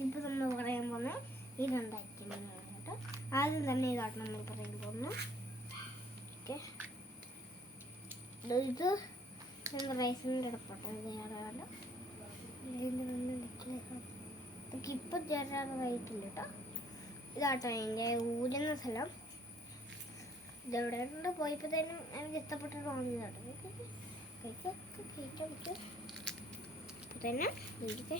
ഇപ്പം നമ്മൾ പറയാൻ പോകുന്നത് ഇതുണ്ടാക്കിയെന്ന് കേട്ടോ ആദ്യം തന്നെ ഇതാണ് നമ്മൾ പറയാൻ പോകുന്നത്. ഓക്കെ. ഇത് റൈസിന്റെ ഇടപെട്ടത് ഇപ്പം ഇതൊക്കെ ഇപ്പം കേട്ടോ. ഇതാട്ടോ എന്റെ ഊരുന്ന സ്ഥലം. ഇതെവിടെ ഉണ്ട്. പോയപ്പോഴത്തേനും എനിക്ക് ഇഷ്ടപ്പെട്ടിട്ട് വാങ്ങിയതാണ്. കഴിക്കാം കഴിക്കാം കഴിക്കാം തന്നെ എനിക്ക്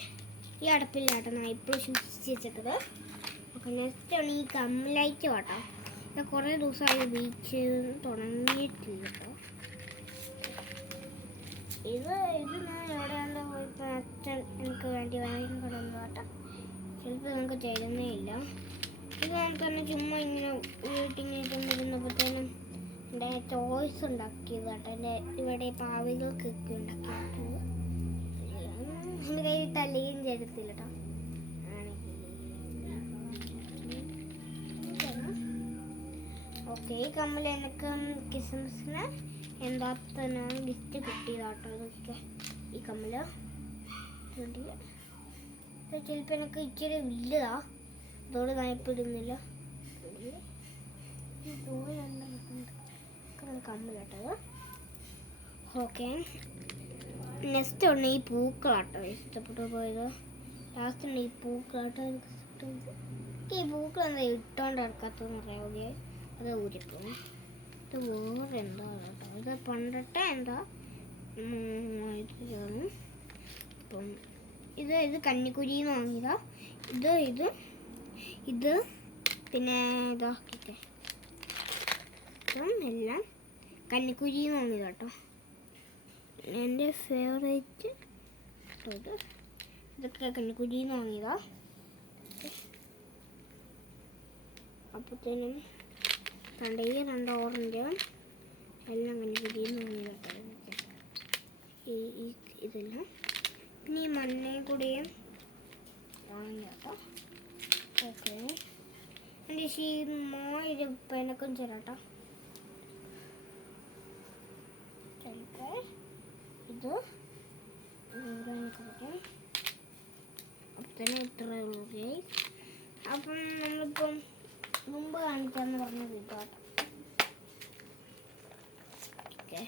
ഈ അടുപ്പില്ലാട്ടോ ഞാൻ ഇപ്പോഴും സൂക്ഷിച്ച് വെച്ചിട്ടത് ഓക്കെ നെക്സ്റ്റ് ആണ് ഈ കമ്മലൈറ്റ് കേട്ടോ ഞാൻ കുറേ ദിവസമായി ഉപയോഗിച്ച് തുടങ്ങിയിട്ടില്ല കേട്ടോ. ഇത് ഇത് ഞാൻ എവിടെയാണ്ട് പോയപ്പോൾ അച്ഛൻ എനിക്ക് വേണ്ടി വാങ്ങിക്കൊണ്ടു കേട്ടോ. ചിലപ്പോൾ നമുക്ക് തരുന്നേ ഇല്ല. ഇത് നമുക്ക് തന്നെ ചുമ്മാ ഇങ്ങനെ വീട്ടിങ്ങനെ ഇരുന്നപ്പോഴത്തേനും എന്റെ ചോയ്സ് ഉണ്ടാക്കിയത് കേട്ടോ എന്റെ ഇവിടെ പാവികൾക്കൊക്കെ ഉണ്ടാക്കിയത്. എന്റെ കയ്യിൽ അല്ലെങ്കിലും ചെയ്തിട്ടില്ല കേട്ടോ ഓക്കെ ഈ കമ്മൽ എനിക്ക് ക്രിസ്മസിന് എന്താ തന്നെ ഗിഫ്റ്റ് കിട്ടിയതാട്ടോ ഇതൊക്കെ ഈ കമ്മൽ. ചിലപ്പോൾ എനിക്ക് ഇച്ചിരി വലുതാ. അതോട് ഇടുന്നില്ല. കമ്മൽ കേട്ടത് ഓക്കെ നെക്സ്റ്റ് ഉണ്ട് ഈ പൂക്കളാട്ടോ ഇഷ്ടപ്പെട്ടു പോയത്. ലാസ്റ്റ് ഉണ്ട് ഈ പൂക്കളാട്ടോ എനിക്ക് ഈ പൂക്കൾ എന്താ ഇട്ടോണ്ട് ഇറക്കാത്തതെന്ന് പറയാവുക അത് ഊരിപ്പോ. ഇത് വേറെ എന്താ കേട്ടോ? ഇത് പണ്ടത്തെ എന്താ? ഇത് ഇതാണ്. അപ്പം ഇത് ഇത് കന്നിക്കുരിന്ന് വാങ്ങിയതാ. ഇത് ഇത് ഇത് പിന്നെ ഇതാക്കിട്ടെ അപ്പം എല്ലാം കന്നിക്കുരിന്ന് വാങ്ങിയതാ കേട്ടോ എന്റെ ഫേവറേറ്റ് ഇത്. ഇതൊക്കെ കന്നിക്കുരിന്ന് വാങ്ങിയതാ. അപ്പോഴത്തേനും രണ്ട് ഈ രണ്ട് ഓറഞ്ച് എല്ലാം കന്നിക്കുരിന്ന് വാങ്ങിയതാട്ടോ ഇതൊക്കെ. ഈ ഇതെല്ലാം. പിന്നെ ഈ മണ്ണയും കൂടിയും വാങ്ങിയാട്ടോ ഓക്കെ. എന്റെ ഈ ഇത് പെനക്കും ചേരാട്ടോ ചിലപ്പോൾ ഇത് കാണിക്കട്ടെ അപ്പം തന്നെ ഇത്രയേ ഉള്ളൂ. അപ്പം നമ്മളിപ്പം മുമ്പ് കാണിക്കാന്ന് പറഞ്ഞ ഇതാട്ടോ ഓക്കെ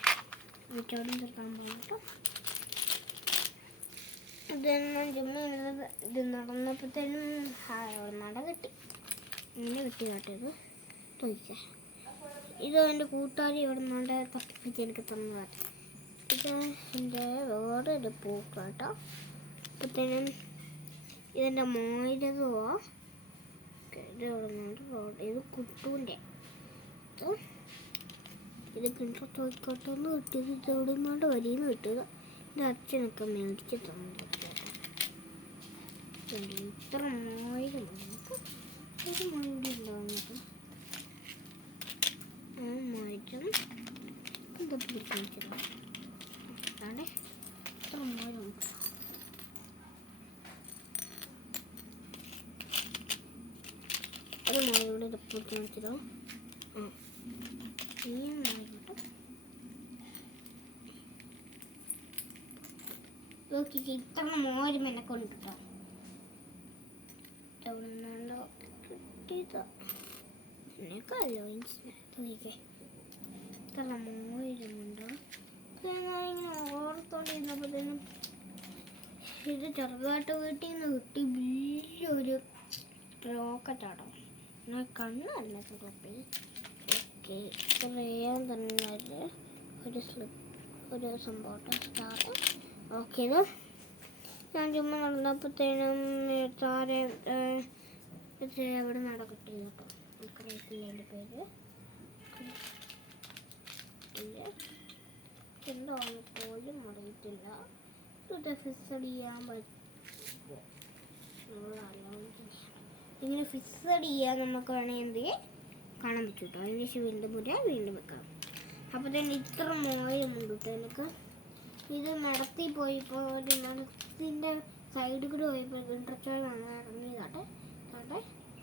വീട്ടോടും ചേർക്കാൻ പറഞ്ഞിട്ട് ചുമ്മാ ഇരുന്നത് ഇത് നടന്നപ്പോഴത്തേനും നട കിട്ടി ഇങ്ങനെ കിട്ടി കാട്ടിയത് ഇത് ചോദിച്ചേ ഇത് എന്റെ കൂട്ടുകാരി ഇവിടെ നട തപ്പിപ്പിച്ച് എനിക്ക് തന്നതാട്ടോ ഇത് എന്റെ വേറൊരു പൂക്കാട്ടോ അപ്പത്തേനും ഇതെന്റെ മോയിരതുവാ ഇത് ഇത് കുട്ടൂന്റെ ഇത് കിണർ ചോദിക്കോട്ടെന്ന് കിട്ടിയത്. ഇത് ഇവിടെ നിന്നോട് വലിയെന്ന് കിട്ടിയത്. എന്റെ അച്ഛനൊക്കെ മേടിച്ച് തന്നു ഇത്ര മോയിരം ഒരു മോയിരം എന്താ മോയിരം അത് റിപ്പോർട്ട് കാണിച്ചതോ ആ ഈ മോയിലോട്ട് നോക്കിക്ക് ഇത്ര മോരും എന്നെ കൊണ്ടിട്ടോ എവിടുന്നാണ്ടോ കിട്ടിയതാ എന്നെക്കല്ലോ നോക്കിക്കേ ഇത്ര മോരുമുണ്ടോ ഞാനിങ്ങനെ ഓർത്തോണ്ടിരുന്നപ്പോഴത്തേനും ഇത് ചെറുതായിട്ട് വീട്ടിൽ നിന്ന് കിട്ടി വലിയൊരു റോക്കറ്റാണ് എന്നാൽ കണ്ണല്ല ചെറുപ്പി ഓക്കെ ഇത്രയും തന്നെ ഒരു ഒരു സ്ലിപ്പ് ഒരു സംഭവം സ്റ്റാർ ഓക്കെ ഞാൻ ചുമ്മാ നടന്നപ്പോഴത്തേനും താരെ അവിടെ നടക്കട്ടെ കേട്ടോ. നമുക്കറിയത്തില്ല എന്റെ പേര് എന്താണെന്ന് പോലും അറിയത്തില്ല. ഇത് ഫിക്സഡ് ചെയ്യാൻ ഇങ്ങനെ ഫിക്സഡ് ചെയ്യാൻ നമുക്ക് വേണമെങ്കിൽ കാണാൻ പറ്റും കേട്ടോ അതിന് ശേഷം വീണ്ടും പുതിയ വീണ്ടും വെക്കാം അപ്പോൾ തന്നെ ഇത്ര മോയമുണ്ട് കേട്ടോ എനിക്ക് ഇത് നടത്തി പോയപ്പോൾ ഒരു മണത്തിന്റെ സൈഡിൽ കൂടെ പോയപ്പോൾ ഇൻട്രസ്റ്റോളാണ് ഇറങ്ങിയതാട്ടെ കാട്ടെ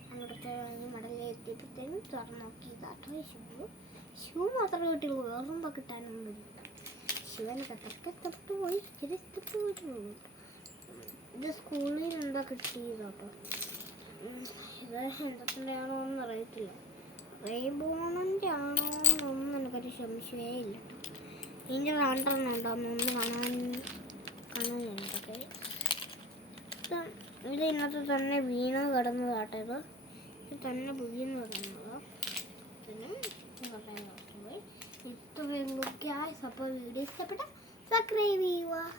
അങ്ങോട്ടത്തെ മടലിൽ എത്തിയപ്പോഴത്തേനും നോക്കി നോക്കിയതാട്ടോ ഷൂ ഷൂ മാത്രമേ കിട്ടുള്ളൂ വേറൊന്നും ശിവനൊക്കെ തൊക്കെ തൊട്ട് പോയി ഇച്ചിരി തൊട്ട് പോയിട്ട് ഇത് സ്കൂളിൽ എന്താ കിട്ടിയത് കേട്ടോ ഇത് എന്തൊക്കെയാണോ എന്ന് അറിയത്തില്ല റെയിൻബോണിന്റെ ആണോ എന്നൊന്നും എനിക്കൊരു സംശയമേ ഇല്ല ഇതിന്റെ രണ്ടെണ്ണം ഒന്ന് കാണാൻ കാണാനുണ്ടൊക്കെ ഇത് ഇന്നത്തെ തന്നെ വീണ് കിടന്നതാട്ടെ ഇത്. തന്നെ വീണ് കിടന്നത്. പിന്നെ සිත්තු වෙන්ගුගේ ආයි සප විඩෙස් අපට සක්‍රේවීවා